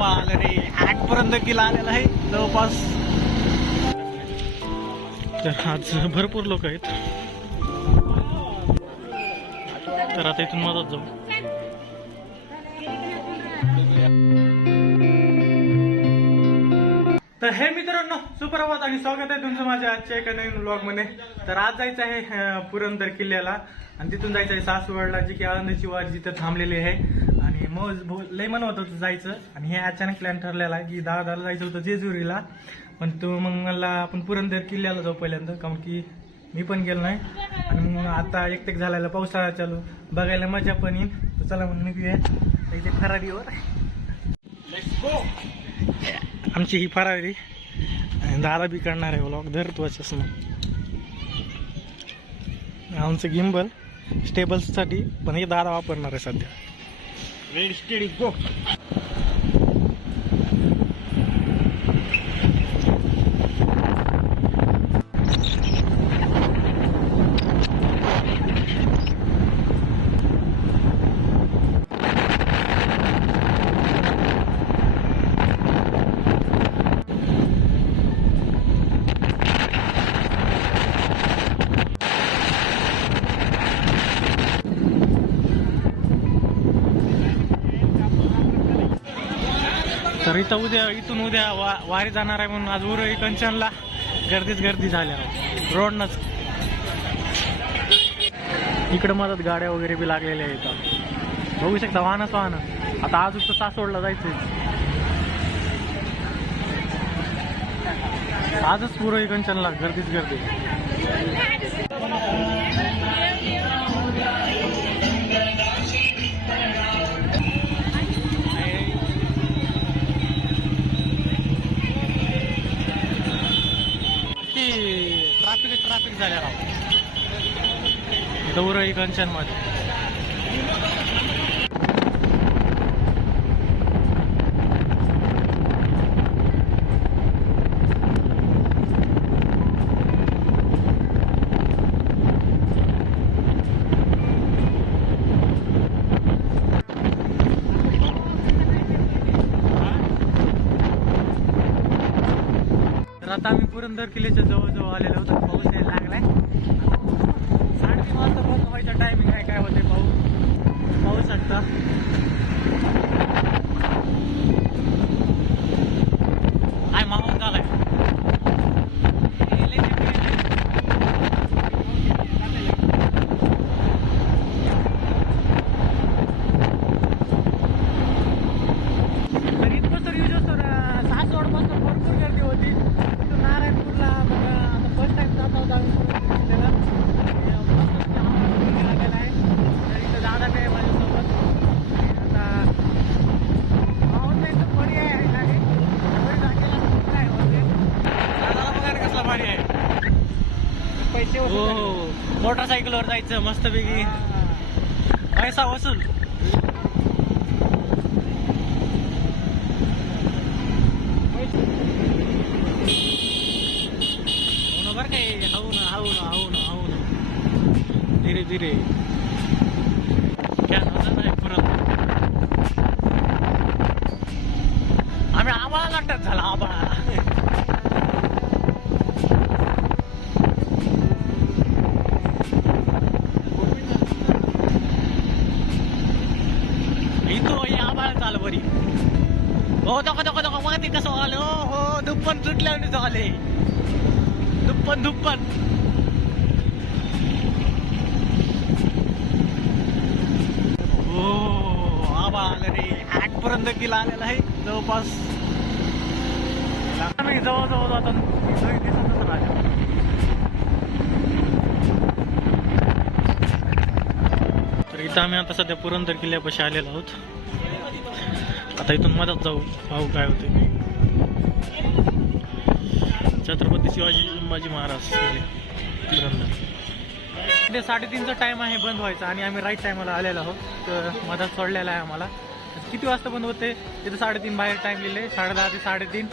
आबा आलं रे आठपर्यंत किल्ला आलेला आहे. जवळपास. तर आज भरपूर लोक आहेत. तर आता इथून मदत जाऊ. तर हे मित्रांनो सुप्रभात आणि स्वागत आहे तुमचं माझ्या आजच्या एका नवीन ब्लॉगमध्ये तर आज जायचं आहे पुरंदर किल्ल्याला. आणि तिथून जायचं आहे सासवडला जी की आळंदीची वार जिथे थांबलेली आहे. आणि मग लय मन होतं जायचं. आणि हे अचानक प्लॅन ठरलेला की दहा दहाला जायचं होतं जेजुरीला. पण तो मग मला आपण पुरंदर किल्ल्याला जाऊ पहिल्यांदा कारण की मी पण गेलो नाही. आणि मग आता एकटेक झालेला पावसाळा चालू. बघायला मजा पण येईल. तर चला मग निघूया. इथे फरारीवर. आमची ही फरारी. आणि दादा बी करणार आहे व्लॉग धर तू आमचं गिम्बल स्टेबल्ससाठी पण हे दादा वापरणार आहे सध्या. Ready, steady, go. इथं उद्या इथून उद्या वा वारी जाणार आहे म्हणून आज उरळी कंचनला गर्दीच गर्दी झाल्या रोडनच. इकडं मदत गाड्या वगैरे बी लागलेल्या आहेत बघू शकता वाहनच वाहन. आता आज तर सासवडला जायचंय. आजच पुरळी कंचनला गर्दीच गर्दी. इथं कंचनमध्ये मध्ये आता आम्ही पुरंदर किल्ल्याच्या जवळजवळ आलेलो होतो पाऊस यायला लागलाय. साडेतीन वाजता बंद व्हायचा टायमिंग आहे काय होते पाऊस पाऊस शकता. काय माहोल झालाय तर इथपासून तर युज असतो सासवडपासून भरपूर गर्दी होती तिथून नारायणपूरला मग आता फर्स्ट टाइम जात आहोत आम्ही पुरंदर किल्ल्याला. आणि, अं, मस्त आम्हाला फिरून लागलेला आहे तर इथं दादा काय आहे माझ्यासोबत आणि आता माहोल नाही तर पर्याय आहे गाडी वर जागेला खूप काय होते दादाला बघायला कसला भारी आहे पैसे हो मोटरसायकलवर जायचं मस्तपैकी. पैसा वसूल. हो ना बरं काय हाऊ ना हाऊ ना हाऊ ना हाऊ ना. धीरे धीरे. ते कसं आलं? हो हो दुप्पन सुटल्यावर आले दुप्पन दुप्पन हो आबा आलं रे. आठपर्यंत किल्ला आलेला आहे जवळपास. जवळ जवळजवळ जातो. इथं तर इथं आम्ही आता सध्या पुरंदर किल्ल्यापाशी आलेलो आहोत. आता इथून मधात जाऊ पाहू काय होते छत्रपती शिवाजी संभाजी महाराज इथे साडेतीनचा टाईम आहे बंद व्हायचा आणि आम्ही राईट टायमाला आलेलो आहोत. तर मधात सोडलेला आहे आम्हाला. किती वाजता बंद होते? तिथे साडेतीन बाहेर टाईम लिहिले. साडे दहा ते साडेतीन.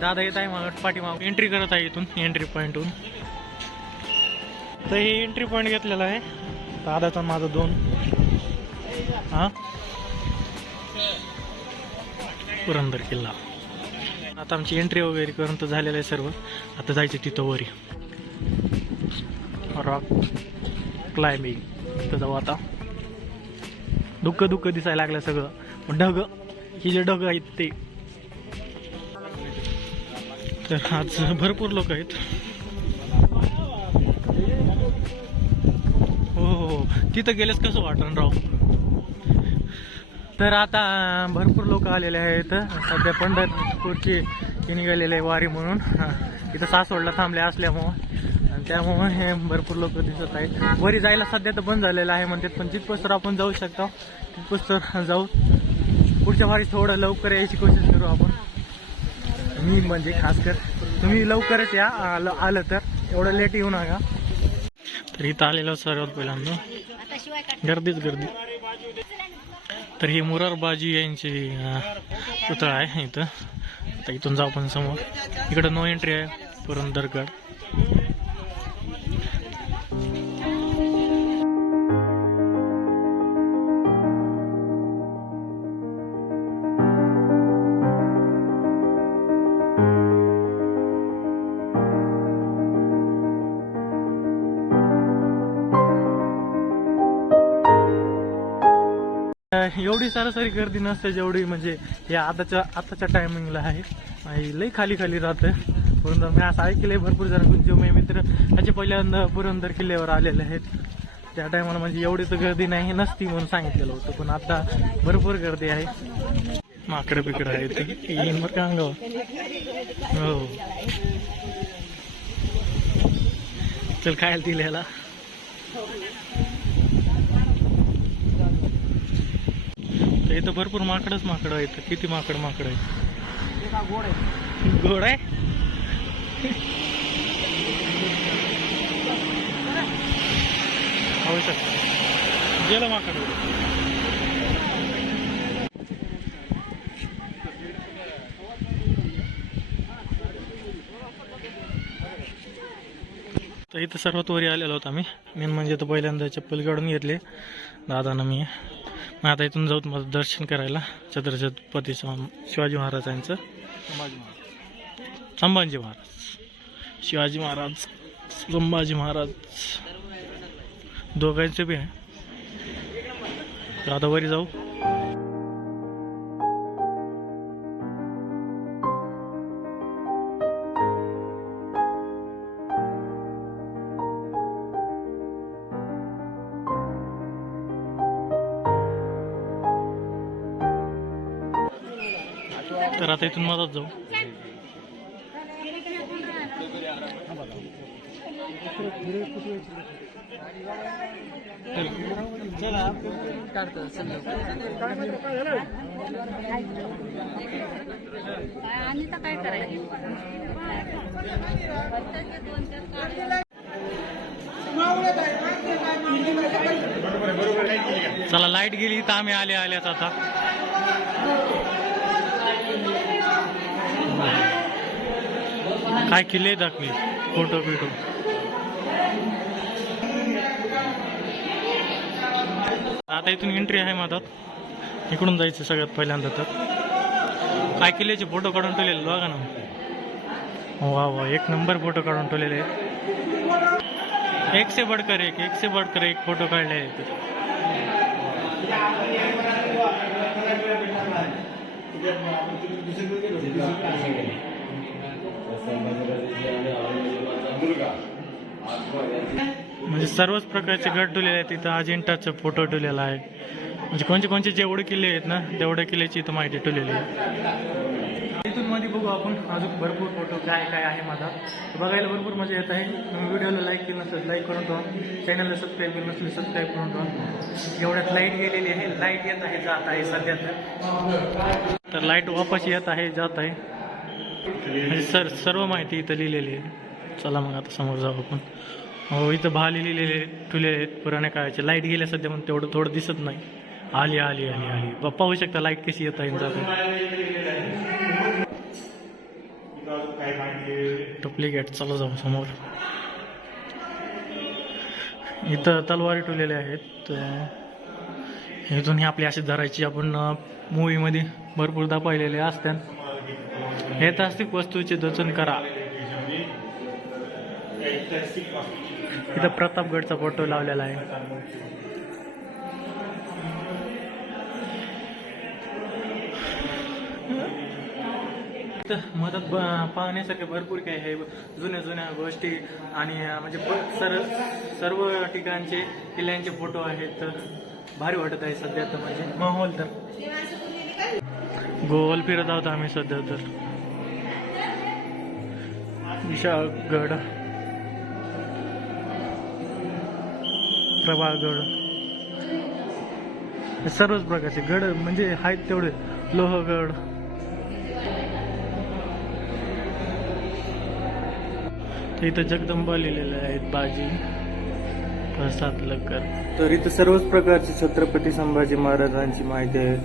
दादा येत आहे मला पाठीमाग. एंट्री करत आहे इथून एंट्री पॉईंटहून तर हे एंट्री पॉईंट घेतलेलं आहे. दादाचा माझं दोन. हा? पुरंदर किल्ला. आता आमची एंट्री वगैरे करून तर झालेलं आहे सर्व. आता जायचं तिथं वरी. रॉक क्लाइम्बिंग तिथं जाऊ आता. दुःख दुःख दिसायला लागलं सगळं. ढग हे जे ढग आहेत ते. तर आज भरपूर लोक आहेत. हो हो हो. तिथं गेलेच कसं वाटण राव? तर आता भरपूर लोक आलेले आहेत. सध्या पंढरपूरची ती निघालेले आहे वारी म्हणून. इथं सासवडला थांबले असल्यामुळं. आणि त्यामुळं हे भरपूर लोक दिसत आहेत. वरी जायला सध्या तर बंद झालेलं आहे म्हणतात पण तिथपास आपण जाऊ शकतो तिथपास जाऊ. पुढच्या वारी थोडं लवकर यायची कोशिश करू आपण. मी म्हणजे खास कर तुम्ही लवकरच या आलं आलं तर. एवढं लेट येऊ नका. तर इथं आलेलो सर्वात पहिल्यांदा. गर्दीच गर्दी. तर हे मुरारबाजी यांची अं, पुतळा आहे इथं. आता इथून जाऊ आपण समोर. इकडं नो एंट्री आहे पुरंदरगड. एवढी सरासरी गर्दी नसते जेवढी म्हणजे हे आताच्या आताच्या टायमिंगला आहे. आणि लई खाली खाली राहतं पुरंदर मी असं ऐकलंय भरपूर जण जे माझे मित्र त्याचे पहिल्यांदा पुरंदर किल्ल्यावर आलेले आहेत. त्या टायमाला म्हणजे एवढी तर गर्दी नाही नसती म्हणून सांगितलेलं होतं पण आता भरपूर गर्दी आहे. माकडं बिकडं आहे ते. येईन बरं का अंगावर? हो. चल खायला दिलेला. तर इथं भरपूर माकडच माकड आहेत. किती माकड माकड आहेत? गोड आहे? शकतं गेलं माकड. तर इथं सर्वात वरी आलेलो होतो आम्ही. मेन म्हणजे तर पहिल्यांदा चप्पल काढून घेतले. दादानं मी मग आता इथून जाऊ माझं दर्शन करायला छत्रपती स्वाम- शिवाजी महाराजांचं. संभाजी महाराज. शिवाजी महाराज संभाजी महाराज. दोघांचे बी आहे. आता वरी जाऊ. आता इथून मधात जाऊ. आणि तर काय करायचं चला लाइट गेली तर आम्ही आले आल्यात आता. काय किल्ले दाखवी फोटो बिटो. आता इथून एंट्री आहे मधात. इकडून जायचं सगळ्यात पहिल्यांदा तर. काय किल्ल्याचे फोटो काढून ठेवलेले बघा ना. वा वा एक नंबर फोटो काढून ठेवलेले आहेत. एक से बडकर एक एक से एक फोटो काढले आहेत. म्हणजे सर्वच प्रकारचे गट ठेवलेले आहेत तिथं. अजिंठाचा फोटो ठेवलेला आहे. म्हणजे कोणते कोणते जेवढे किल्ले आहेत ना तेवढ्या किल्ल्याची इथं माहिती ठेवलेली आहे. बघू आपण अजून भरपूर फोटो काय काय आहे माझा. बघायला भरपूर मजा येत आहे. व्हिडिओला लाईक केलं नसेल लाईक करून ठेवा. चॅनलला सबस्क्राईब केलं नसेल सबस्क्राईब करून ठेवा. एवढ्यात लाइट गेलेली आहे. लाइट येत आहे जात आहे सध्या तर. तर लाइट वापस येत आहे जात आहे. म्हणजे सर सर्व माहिती इथं लिहिलेली आहे. चला मग आता समोर जाऊ आपण. हो इथं भाली लिहिलेले ठुलेले आहेत. पुराण्या काळाचे लाइट गेल्या सध्या पण तेवढं थोडं दिसत नाही. आली आली आली आली. पाहू शकता लाइट कशी येत आहे आणि जात आहे गेट चला जाऊ समोर. इथं तलवारी ठेवलेल्या आहेत. इथून ही आपली अशी धरायची आपण मूवीमध्ये भरपूरदा पाहिलेले असतात ऐतिहासिक वस्तूचे जतन करा. इथं प्रतापगडचा फोटो लावलेला आहे. मदत पाहण्यासारखे भरपूर काही आहे. जुन्या जुन्या गोष्टी आणि म्हणजे सर सर्व ठिकाणचे किल्ल्यांचे फोटो आहेत. तर भारी वाटत आहे सध्या तर म्हणजे. माहोल तर. गोल फिरत आहोत आम्ही सध्या तर. विशाळगड. प्रभागड. सर्वच प्रकारचे गड म्हणजे आहेत तेवढे. लोहगड. तर इथं जगदंबा लिहिलेले आहेत बाजी प्रसाद लकर. तर इथं सर्वच प्रकारची छत्रपती संभाजी महाराजांची माहिती आहे.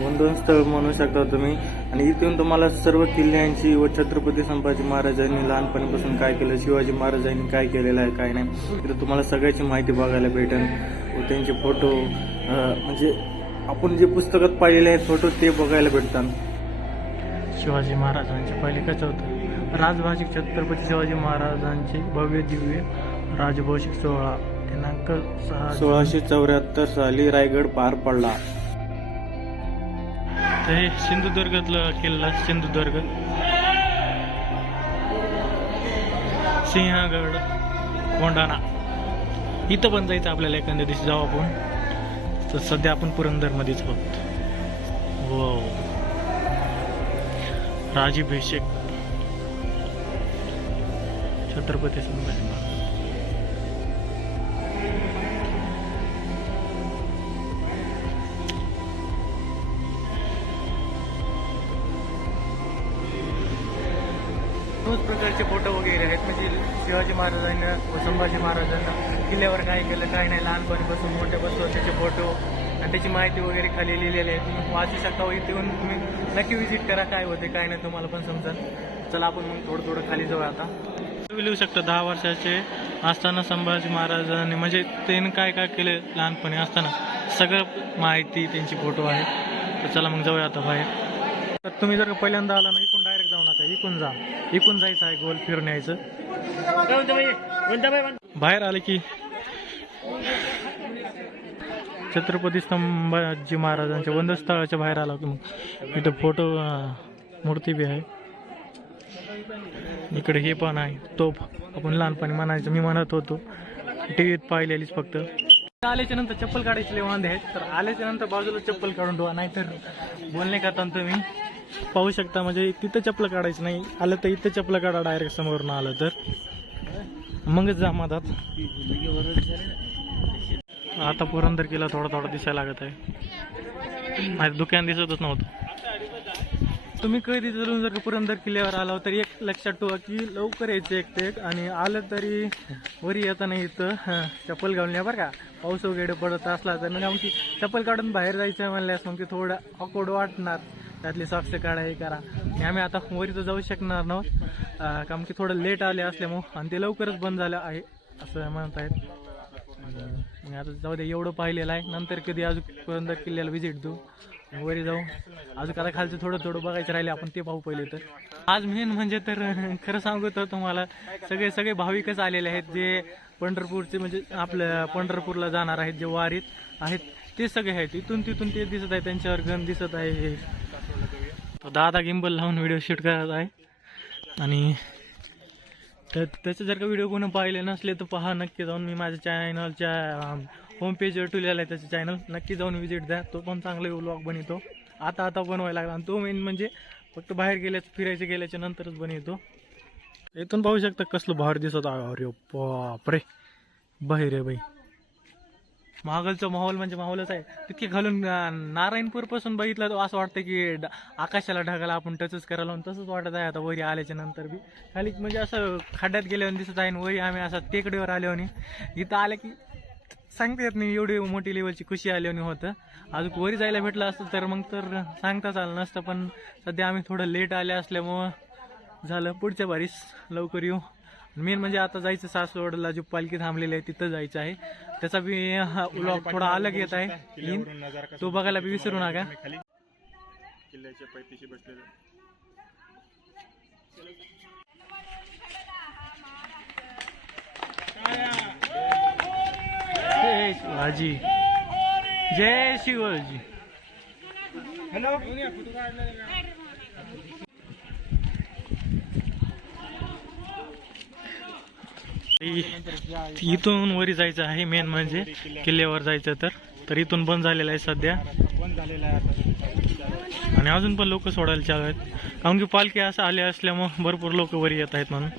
दोन दोन स्थळ म्हणू शकता तुम्ही. आणि इथून तुम्हाला सर्व किल्ल्यांची व छत्रपती संभाजी महाराजांनी लहानपणीपासून काय केलं शिवाजी महाराजांनी काय केलेलं आहे काय नाही इथं तुम्हाला सगळ्याची माहिती बघायला भेटेल. व त्यांचे फोटो म्हणजे आपण जे पुस्तकात पाहिलेले आहेत फोटो ते बघायला भेटतात. शिवाजी महाराजांचे पहिले कसं होतं? राजभाषिक छत्रपती शिवाजी महाराजांचे भव्य दिव्य राजभौषिक सोहळा दिनांक सहा सोळाशे चौऱ्याहत्तर साली रायगड पार पडला. हे सिंधुदुर्गातला किल्ला सिंधुदुर्ग. सिंहगड कोंढाणा. इथं पण जायचं आपल्याला एखाद्या दिवशी जाऊ आपण. तर सध्या आपण पुरंदरमध्येच आहोत. हो राजीभिषेक. छत्रपती संभाजी महाराज. प्रकारचे फोटो वगैरे आहेत. म्हणजे शिवाजी महाराजांना व संभाजी महाराजांना किल्ल्यावर काय केलं काय नाही लहानपणीपासून मोठ्यापासून त्याचे फोटो आणि त्याची माहिती वगैरे खाली लिहिलेली आहे. तुम्ही वाचू शकता इथे येऊन तुम्ही नक्की व्हिजिट करा काय होते काय नाही तुम्हाला पण समजा चला आपण मग थोडं थोडं खाली जाऊ आता. लिहू शकता दहा वर्षाचे असताना संभाजी महाराजांनी. म्हणजे त्यांनी काय काय केलं लहानपणी असताना सगळं माहिती त्यांची फोटो आहे तर चला मग जाऊया आता बाहेर. तर तुम्ही जर का पहिल्यांदा आला ना इकडून डायरेक्ट जाऊ नका. इकून जा. इकून जायचं आहे गोल फिरून यायचं. बाहेर आले की छत्रपती संभाजी महाराजांच्या वंदस्थळाच्या बाहेर आला की मग. इथं फोटो मूर्ती बी आहे. इकडे हे पण आहे तोप आपण लहानपणी म्हणायचं मी म्हणत होतो. टीव्हीत पाहिलेलीच फक्त. आल्याच्यानंतर चप्पल काढायचे वांदे आहेत. तर आल्याच्यानंतर बाजूला चप्पल काढून ठेवा नाहीतर बोलणे करता तुम्ही पाहू शकता म्हणजे तिथं चप्पल काढायचं नाही. आलं तर इथं चप्पल काढा डायरेक्ट समोरून आलं तर. मगच जा मधात. आता पुरंदर किल्ला थोडा थोडा दिसायला लागत आहे. माझं दुकान दिसतच नव्हतं. तुम्ही कधी जरून जर पुरंदर किल्ल्यावर आला तर एक लक्षात ठेवा की लवकर यायचं एक ते एक आणि आलं तरी वरी येताना इथं चप्पल घालून या बरं का. पाऊस वगैरे पडत असला तर. मग आमची चप्पल काढून बाहेर जायचं म्हणल्यास मग ते थोडं अकोड वाटणार. त्यातली सॉक्स काढा हे करा. आणि आम्ही आता वरी तर जाऊ शकणार नव्हत. कारण की थोडं लेट आले असल्यामुळं आणि ते लवकरच बंद झालं आहे असं म्हणत आहेत मग आता जाऊ दे एवढं पाहिलेलं आहे. नंतर कधी अजून पुरंदर किल्ल्याला व्हिजिट देऊ. वरी जाऊ. अजून आता खालचं थोडं थोडं बघायचं राहिले आपण ते पाहू पहिले तर. आज मेन म्हणजे तर खरं सांगू तर तुम्हाला सगळे सगळे भाविकच आलेले आहेत जे पंढरपूरचे म्हणजे आपल्या पंढरपूरला जाणार आहेत जे वारीत आहेत ते सगळे आहेत. इथून तिथून ते दिसत आहे त्यांच्यावर गण दिसत आहे तो दादा गिंबल लावून व्हिडिओ शूट करत आहे. आणि तर त्याचे जर का व्हिडिओ कोणी पाहिले नसले तर पहा नक्की जाऊन मी माझ्या चॅनलच्या होम पेजवर ठेवलेला आहे त्याचं चॅनल नक्की जाऊन व्हिजिट द्या. तो पण चांगला व्लॉग बनवतो. आता आता बनवायला लागला. आणि तो मेन म्हणजे फक्त बाहेर गेल्याच फिरायचं गेल्याच्या नंतरच बनवतो. इथून पाहू शकता कसलं बाहेर दिसत आहे. अरे बापरे. बाहेर आहे बाई. मागलचा माहोल म्हणजे माहोलच आहे. तितके घालून नारायणपूरपासून नारायणपूरपासून बघितलं तर असं वाटतं की आकाशाला ढगाला आपण टचच करायला तसंच वाटत आहे. आता वरी आल्याच्यानंतर बी. खाली म्हणजे असं खड्ड्यात गेल्यावर दिसत आहे आणि वरी आम्ही असं टेकडीवर आल्यावर इथं आलं की सांगता येत नाही एवढी मोठी लेवलची खुशी आल्याने होतं. अजून वरी जायला भेटलं असतं तर मग तर सांगताच आलं नसतं पण सध्या आम्ही थोडं लेट आले असल्यामुळं झालं. पुढच्या बारीस लवकर येऊ. मेन म्हणजे आता जायचं सासवडला जी पालखी थांबलेली आहे तिथं जायचं आहे. त्याचा बी व्लॉग थोडा अलग येत आहे. येईन. तो बघायला बी विसरू नका. किल्ल्याच्या पैतीशी बसलेलो. जय शिवाजी जय शिवाजी। इ- इथून वरी जायचं आहे मेन म्हणजे किल्ल्यावर जायचं तर. तर इथून बंद झालेलं आहे सध्या. बंद झालेला आहे आता आणि अजून पण लोक सोडायला चालू आहेत. कारण की पालखी असं आले असल्यामुळे भरपूर लोक वरी येत आहेत म्हणून.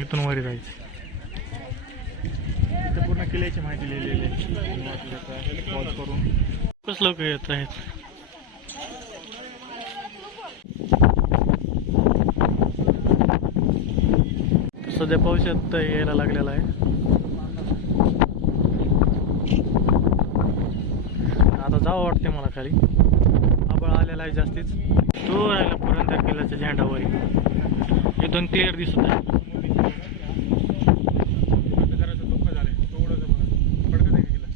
इथून वरी जायचं इथं पूर्ण किल्ल्याची माहिती लिहिलेली आहे. पॉज करून. खूपच लोक येत आहेत. सध्या पावसात यायला लागलेला आहे. आता जावं वाटते मला खाली. आबळ आलेला आहे जास्तीच. तो राहिला पुरंदर किल्ल्याच्या झेंडावरी. इथून क्लिअर दिसत आहे आता जरासं धोका झालंय थोडंसं बघा पडकत आहे का किल्ला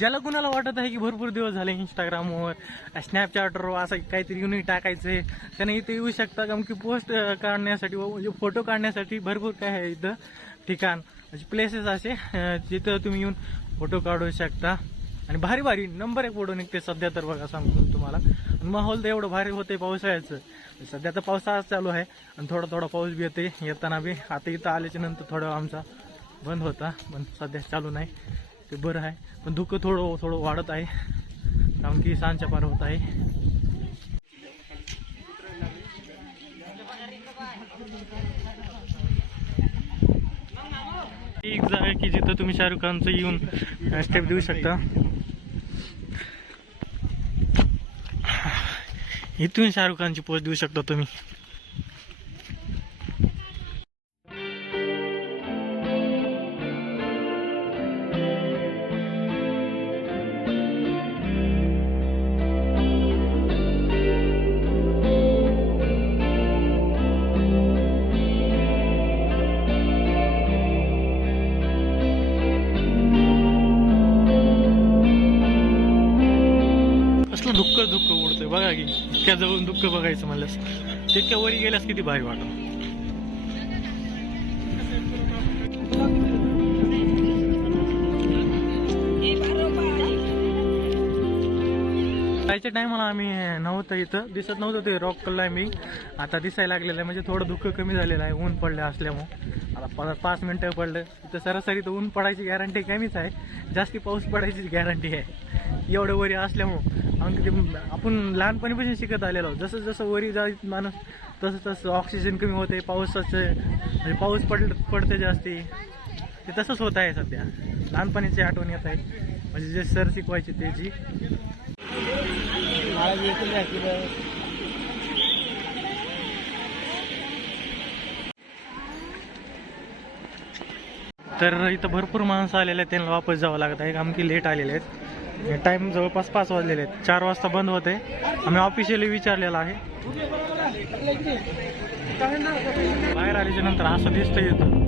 ज्याला कुणाला वाटत आहे की भरपूर दिवस झाले इंस्टाग्रामवर स्नॅपचॅटवर असं काहीतरी यूनिक टाकायचं आहे त्याने इथे येऊ शकता. कारण की पोस्ट काढण्यासाठी व म्हणजे फोटो काढण्यासाठी भरपूर काय आहे इथं ठिकाण. म्हणजे प्लेसेस असे जिथं तुम्ही येऊन फोटो काढू शकता. आणि भारी भारी नंबर एक फोटो निघते सध्या तर बघा सांगतो तुम्हाला. माहोल तर एवढं भारी होते पावसाळ्याचं. सध्या तर पावसाळाच चालू आहे. आणि थोडा थोडा पाऊस बी येते येताना बी आता इथं आल्याच्यानंतर थोडा आमचा बंद होता. पण सध्या चालू नाही. ते बरं आहे. पण धुकं थोडं थोडं वाढत आहे. कारण की सांच्या पार होत आहे. एक जागा आहे की जिथं तुम्ही शाहरुख खानचं येऊन स्टेप देऊ शकता. इथून शाहरुख खानची पोस्ट देऊ शकता तुम्ही. इतक्या जवळून दुःख बघायचं म्हणल्यास तितक्या वरी गेल्यास किती भारी वाटत जायच्या टायमाला आम्ही नव्हतं इथं. दिसत नव्हतं ते रॉक क्लाइम्बिंग आता दिसायला लागलेलं आहे. म्हणजे थोडं दुःख कमी झालेलं आहे. ऊन पडलं असल्यामुळं. आता पा पाच मिनटं पडलं. इथं सरासरी तर ऊन पडायची गॅरंटी कमीच आहे. जास्ती पाऊस पडायची गॅरंटी आहे. एवढं वरी असल्यामुळं. आणि ते आपण लहानपणीपासून शिकत आलेलो आहोत. जसं जसं वरी जायचं माणूस तसं तसं ऑक्सिजन कमी होते. पावसाचं म्हणजे पाऊस पड पडते जास्ती. ते तसंच होत आहे सध्या. लहानपणीची आठवण येत आहे. म्हणजे जे सर शिकवायचे त्याची तर इथं भरपूर माणसं आलेले आहेत त्यांना वापस जावं लागत आहे. आमकी लेट आलेले आहेत. टाइम जवळपास पाच वाजलेले आहेत. चार वाजता बंद होते आम्ही ऑफिशियली विचारलेलं आहे. बाहेर आल्याच्यानंतर असं दिसतं येतं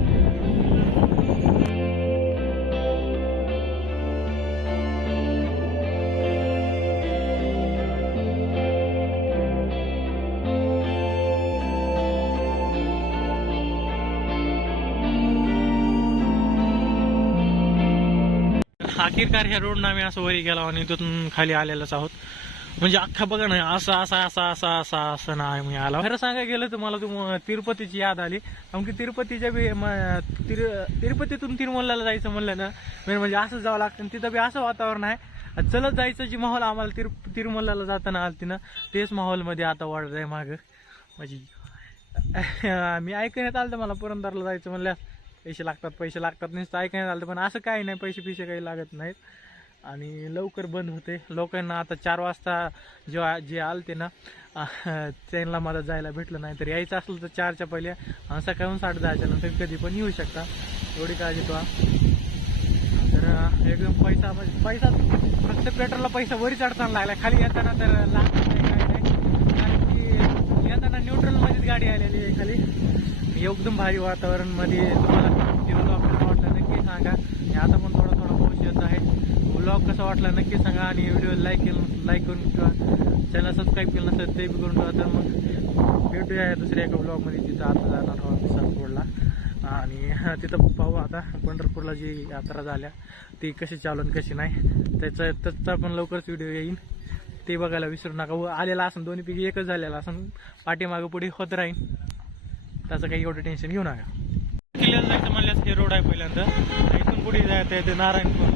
अखेरकार ह्या रोडनं आम्ही असं वरी गेलो आणि तिथून खाली आलेलोच आहोत. म्हणजे अख्खा बघा ना असं असं असं असं असं असं नाही मी आला. खरं सांगायला गेलं तर मला तुम तिरुपतीची याद आली. कारण की तिरुपतीच्या बी म- तिरु तिरुपतीतून तिरुमल्लाला जायचं म्हणलं ना मेन म्हणजे असं जावं लागतं तिथं बी असं वातावरण आहे. चलत जायचं जी माहोल आम्हाला तिरु तिरुमल्याला जाताना आलती ना तेच माहोलमध्ये आता वाढत आहे मागं. म्हणजे मी ऐकण्यात आलं मला पुरंदरला जायचं म्हणल्यास पैसे लागतात पैसे लागतात नुसतं ऐकण्यात झालं पण असं काही नाही पैसे पिसे काही लागत नाहीत. आणि लवकर बंद होते. लोकांना आता चार वाजता जेव्हा जे आलते ना त्यांना मला जायला भेटलं नाही. तर यायचं असलं तर चारच्या पहिले अह, सकाळून साठ दहाच्या नंतर कधी पण येऊ शकता. एवढी काळजी तो तर एकदम पैसा म्हणजे पैसा फक्त पेट्रोलला पैसा वरी चढताना लागला. खाली येताना तर लागत नाही काय नाही कारण की येताना गाडी आलेली आहे खाली. एकदम भारी वातावरणमध्ये तुम्हाला फिरून आपल्याला वाटलं नक्की सांगा. आणि आता पण थोडा थोडा पाऊस येत आहे. ब्लॉग कसा वाटला नक्की सांगा. आणि व्हिडिओ लाईक केलं लाईक करून किंवा चॅनल सबस्क्राईब केलं नसेल ते बी करून ठेवा. तर मग भेटूया दुसऱ्या एका ब्लॉगमध्ये तिथं आता जाणार आहोत सासवडला आणि तिथं पाहू आता पंढरपूरला जी यात्रा झाल्या ती कशी चालू आणि कशी नाही. त्याचा त्याचा पण लवकरच व्हिडिओ येईल ते बघायला विसरू नका. व आलेला असं दोन्हीपैकी एकच झालेला असं पाठीमागं पुढे होत राहील त्याचं काही एवढं टेन्शन घेऊ नका. किल्ल्याला जायचं म्हणल्यास हे रोड आहे पहिल्यांदा. इथून पुढे जायचं आहे ते नारायणपूरला